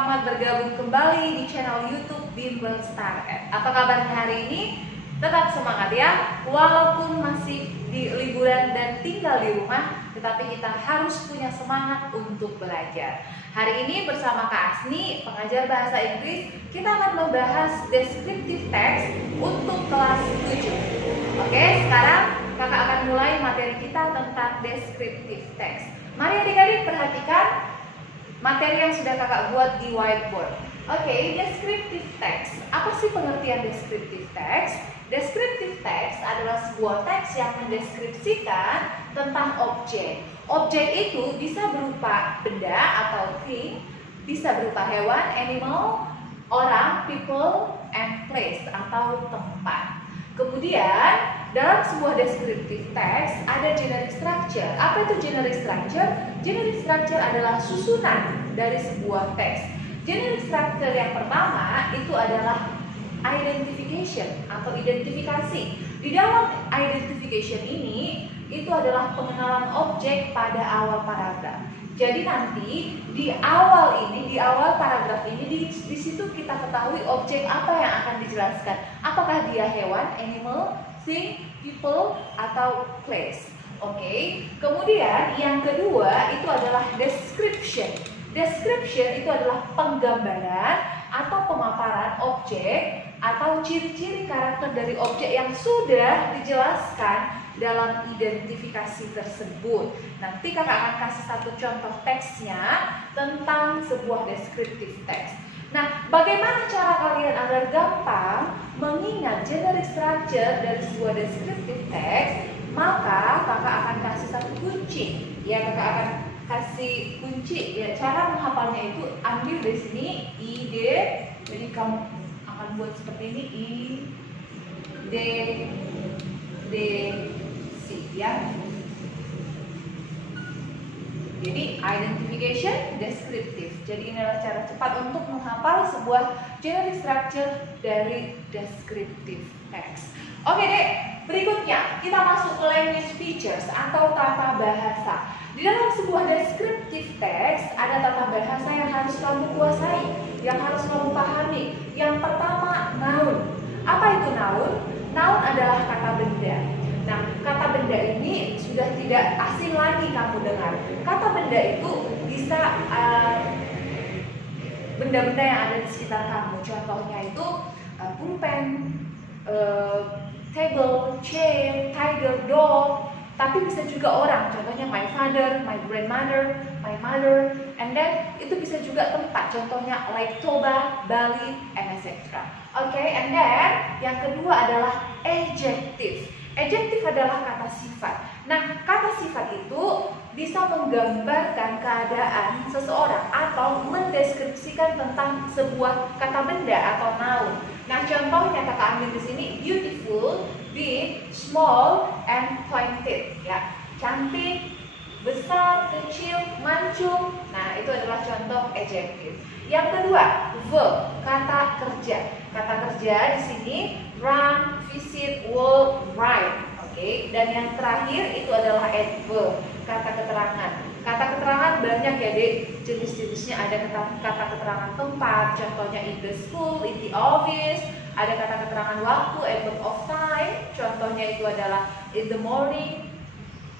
selamat bergabung kembali di channel YouTube Bimbel Star. Apa kabarnya hari ini? Tetap semangat ya, walaupun masih di liburan dan tinggal di rumah, tetapi kita harus punya semangat untuk belajar. Hari ini bersama Kak Asni, pengajar bahasa Inggris, kita akan membahas descriptive text untuk kelas 7. Oke, sekarang kakak akan mulai materi kita tentang descriptive text. Mari adik-adik perhatikan materi yang sudah kakak buat di whiteboard. Oke, descriptive text. Apa sih pengertian descriptive text? Descriptive text adalah sebuah teks yang mendeskripsikan tentang objek. Objek itu bisa berupa benda atau thing, bisa berupa hewan, animal, orang, people, and place atau tempat. Kemudian dalam sebuah descriptive text ada generic structure. Apa itu generic structure? Generic structure adalah susunan dari sebuah teks. Generic structure yang pertama itu adalah identification atau identifikasi. Di dalam identification ini itu adalah pengenalan objek pada awal paragraf. Jadi nanti di awal paragraf ini di situ kita ketahui objek apa yang akan dijelaskan. Apakah dia hewan, animal, thing, people, atau place. Oke. Kemudian yang kedua itu adalah description. Description itu adalah penggambaran atau pemaparan objek atau ciri-ciri karakter dari objek yang sudah dijelaskan dalam identifikasi tersebut. Nanti kakak akan kasih satu contoh teksnya tentang sebuah descriptive text. Nah, bagaimana cara kalian agar gampang mengingat generic structure dari sebuah descriptive text? Maka kakak akan kasih satu kunci. Ya, kakak akan kasih kunci. Ya, cara menghafalnya itu ambil dari sini ide. Jadi kamu akan buat seperti ini D C ya. Jadi identification, descriptive. Jadi ini adalah cara cepat untuk menghafal sebuah generic structure dari descriptive text. Oke deh, berikutnya kita masuk ke language features atau tata bahasa. Di dalam sebuah descriptive text ada tata bahasa yang harus kamu kuasai, yang harus kamu pahami. Yang pertama, noun. Apa itu noun? Noun adalah kata benda. Nah, kata benda ini sudah tidak asing lagi kamu dengar. Kata benda itu bisa benda-benda yang ada di sekitar kamu. Contohnya itu pulpen, table, chair, tiger, dog. Tapi bisa juga orang. Contohnya my father, my grandmother, my mother. And then itu bisa juga tempat. Contohnya like Toba, Bali, and etc. Oke, and then yang kedua adalah adjective. Adjective adalah kata sifat. Nah, kata sifat itu bisa menggambarkan keadaan seseorang atau mendeskripsikan tentang sebuah kata benda atau noun. Nah, contohnya kakak ambil di sini beautiful, big, small, and pointed. Ya, cantik, besar, kecil, mancung. Nah, itu adalah contoh adjective. Yang kedua, verb, kata kerja. Kata kerja di sini run, visit, walk, ride. Oke, dan yang terakhir itu adalah adverb, kata keterangan. Kata keterangan banyak ya dek, jenis-jenisnya ada kata keterangan tempat, contohnya in the school, in the office. Ada kata keterangan waktu, adverb of time, contohnya itu adalah in the morning,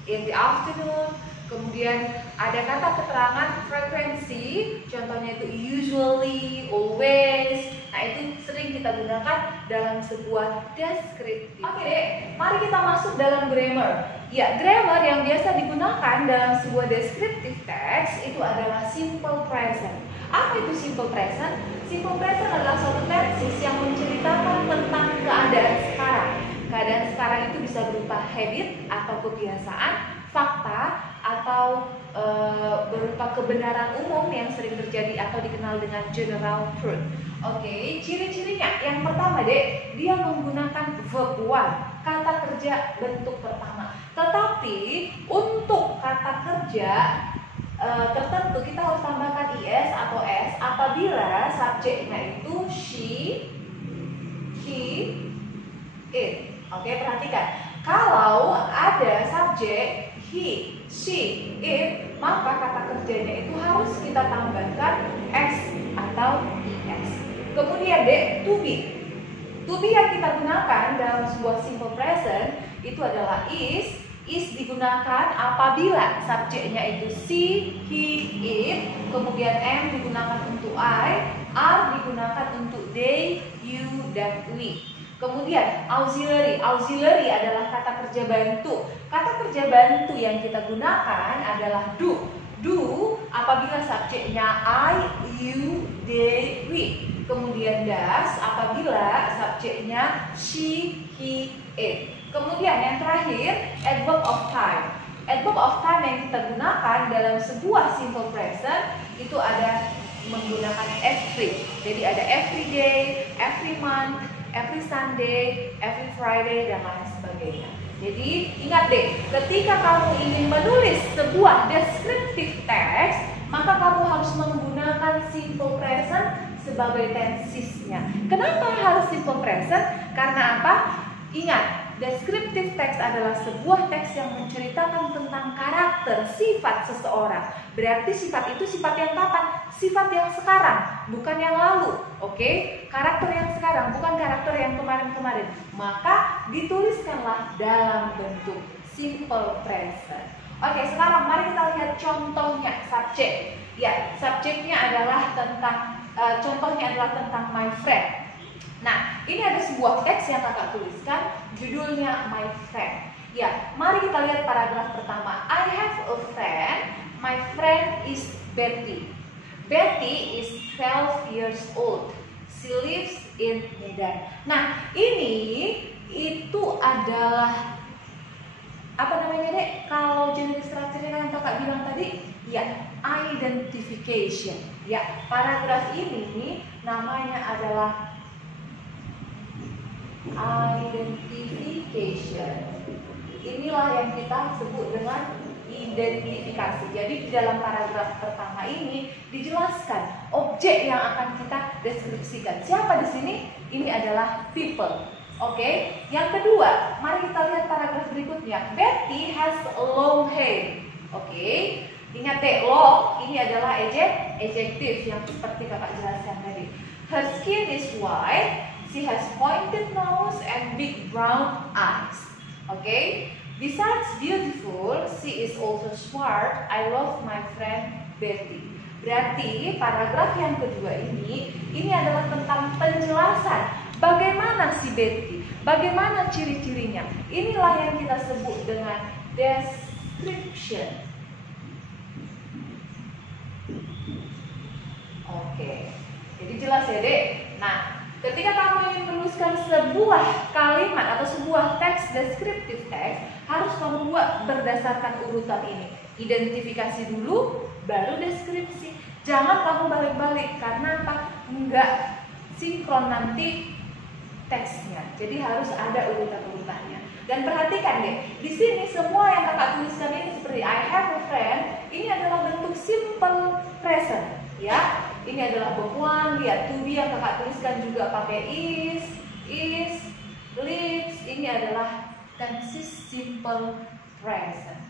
in the afternoon. Kemudian ada kata keterangan frekuensi, contohnya itu usually, always. Nah, itu sering kita gunakan dalam sebuah deskriptif. Oke deh, mari kita masuk dalam grammar. Ya, grammar yang biasa digunakan dalam sebuah deskriptif text itu adalah simple present. Apa itu simple present? Simple present adalah suatu tenses yang menceritakan tentang keadaan sekarang. Keadaan sekarang itu bisa berupa habit atau kebiasaan, fakta, atau berupa kebenaran umum yang sering terjadi atau dikenal dengan general truth. Oke, ciri-cirinya yang pertama dek, dia menggunakan verb one, kata kerja bentuk pertama. Tetapi untuk kata kerja tertentu kita harus tambahkan is atau s apabila subjeknya itu she, he, it. Oke, perhatikan. Kalau ada subjek he, she, it, maka kata kerjanya itu harus kita tambahkan s atau es. Kemudian D, to be. To be yang kita gunakan dalam sebuah simple present itu adalah is. Is digunakan apabila subjeknya itu she, he, it, kemudian am digunakan untuk I, are digunakan untuk they, you, dan we. Kemudian auxiliary. Auxiliary adalah kata kerja bantu. Kata kerja bantu yang kita gunakan adalah do. Do apabila subjeknya I, you, they, we. Kemudian does apabila subjeknya she, he, it. Kemudian yang terakhir, adverb of time. Adverb of time yang kita gunakan dalam sebuah simple present itu ada menggunakan every. Jadi ada every day, every month, every Sunday, every Friday, dan lain sebagainya. Jadi ingat deh, ketika kamu ingin menulis sebuah descriptive text, maka kamu harus menggunakan simple present sebagai tensesnya. Kenapa harus simple present? Karena apa? Ingat, descriptive text adalah sebuah teks yang menceritakan tentang karakter, sifat seseorang. Berarti sifat itu sifat yang kapan? Sifat yang sekarang, bukan yang lalu. Oke? Karakter yang sekarang, bukan karakter yang kemarin-kemarin. Maka dituliskanlah dalam bentuk simple present. Oke, sekarang mari kita lihat contohnya, subjek. Ya, subjeknya adalah tentang, contohnya adalah tentang my friend. Nah, ini ada sebuah teks yang kakak tuliskan, judulnya My Friend. Ya, mari kita lihat paragraf pertama. I have a friend, my friend is Betty. Betty is 12 years old. She lives in Medan. Nah, ini itu adalah apa namanya dek? Kalau jenis strukturnya yang kakak bilang tadi, ya, identification. Ya, paragraf ini namanya adalah identification. Inilah yang kita sebut dengan identifikasi. Jadi di dalam paragraf pertama ini dijelaskan objek yang akan kita deskripsikan. Siapa di sini? Ini adalah people. Oke. Yang kedua, mari kita lihat paragraf berikutnya. Betty has a long hair. Oke. Ingat deh, long ini adalah adjective yang seperti kakak jelaskan tadi. Her skin is white. She has pointed nose and big brown eyes. Okay. Besides beautiful, she is also smart. I love my friend Betty. Berarti paragraf yang kedua ini adalah tentang penjelasan bagaimana si Betty, bagaimana ciri-cirinya. Inilah yang kita sebut dengan description. Oke. Jadi jelas ya, Dek. Nah, ketika kamu ingin menuliskan sebuah kalimat atau sebuah teks deskriptif teks, harus kamu buat berdasarkan urutan ini. Identifikasi dulu, baru deskripsi. Jangan kamu balik-balik, karena apa? Enggak sinkron nanti teksnya. Jadi harus ada urutan-urutannya. Dan perhatikan deh, di sini semua yang kakak tuliskan ini seperti I have a friend, ini adalah bentuk simple present, ya. Ini adalah perempuan, lihat to be yang kakak tuliskan juga pakai is, lives. Ini adalah tenses simple present.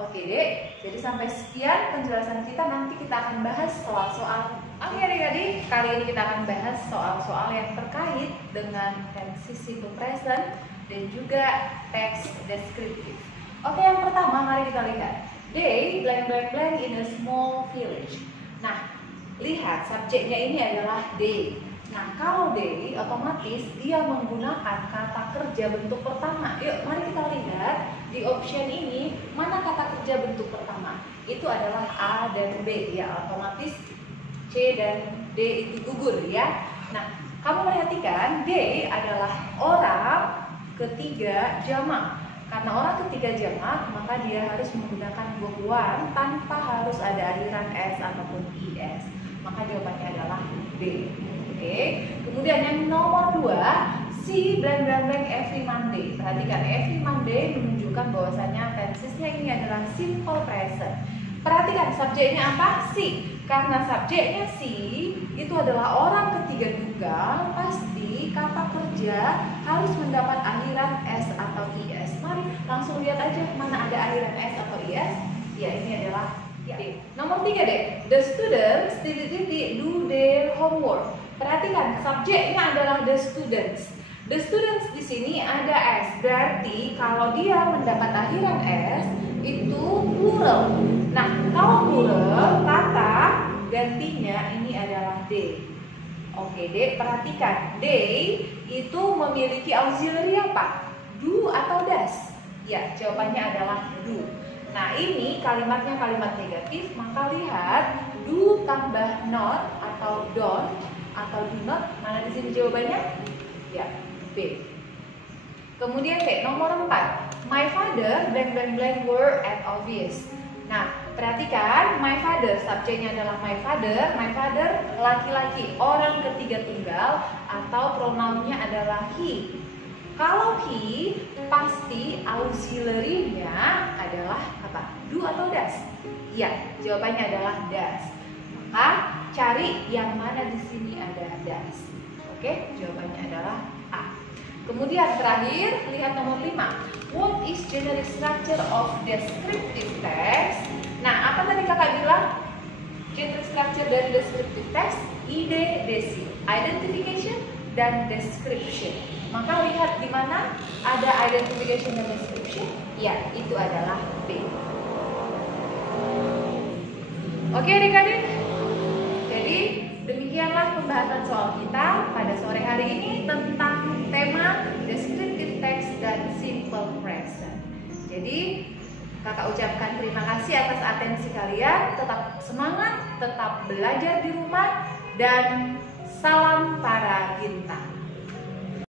Oke dek, jadi sampai sekian penjelasan kita. Nanti kita akan bahas soal-soal. Oke adik-adik, kali ini kita akan bahas soal-soal yang terkait dengan tenses simple present dan juga teks deskriptif. Oke, yang pertama mari kita lihat. They blank blank blank in a small village. Nah, lihat, subjeknya ini adalah they. Nah, kalau they, otomatis dia menggunakan kata kerja bentuk pertama. Yuk, mari kita lihat di option ini, mana kata kerja bentuk pertama. Itu adalah A dan B, ya. Otomatis C dan D itu gugur, ya. Nah, kamu perhatikan, they adalah orang ketiga jamak. Karena orang ketiga jamak, maka dia harus menggunakan one tanpa harus ada akhiran S ataupun IS. Maka jawabannya adalah B. Oke. Kemudian yang nomor 2, si blank blank blank every Monday. Perhatikan, every Monday menunjukkan bahwasanya tensesnya ini adalah simple present. Perhatikan subjeknya apa? Si. Karena subjeknya si itu adalah orang ketiga tunggal, pasti kata kerja harus mendapat akhiran S atau IS. Mari langsung lihat aja mana ada akhiran S atau IS? Ya, ini adalah D. Nomor 3 deh, the students do their homework. Perhatikan, subjeknya adalah the students. The students di sini ada S, berarti kalau dia mendapat akhiran S itu plural. Nah, kalau plural, kata gantinya ini adalah they. Oke, dek, perhatikan, they itu memiliki auxiliary apa? Do atau does? Ya, jawabannya adalah do. Nah, ini kalimatnya kalimat negatif, maka lihat do tambah not atau don't atau do not. Mana di sini jawabannya? Ya, B. Kemudian B, nomor 4. My father blank blank blank were at office. Nah, perhatikan, my father, subjeknya adalah my father laki-laki, orang ketiga tunggal atau pronounnya adalah he. Kalau he, pasti auxiliary-nya adalah apa? Do atau does? Iya, jawabannya adalah does. Maka cari yang mana di sini ada does. Oke, jawabannya adalah A. Kemudian terakhir, lihat nomor 5. What is generic structure of descriptive text? Nah, apa tadi kakak bilang? Generic structure dari descriptive text, ide, desi, identification, dan description. Maka lihat di mana ada identification dan description. Ya, itu adalah B. Oke adik-adik, jadi demikianlah pembahasan soal kita pada sore hari ini tentang tema descriptive text dan simple present. Jadi kakak ucapkan terima kasih atas atensi kalian. Tetap semangat, tetap belajar di rumah, dan salam para bintang.